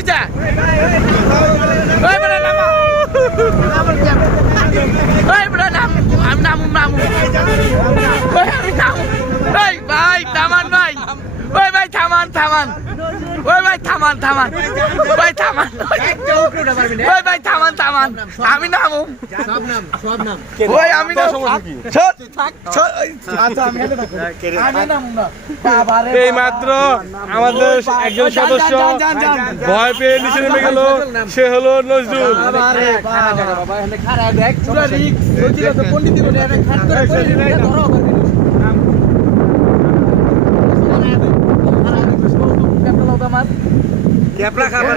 হয়েছে ওই বলে নামো ওই বলে নাম আমি নামু ওই আমি নামু ওই ভাই থামান ভাই ওই ভাই থামান ওই ভাই থামান ভাই থামান ওই ভাই থামান আমি নামু ওই আমি এই মাত্র আমাদের একজন সদস্য ভয় পেয়ে নিচে নেমে গেল, সে হলো নজরুল। ক্যাপলা খাবার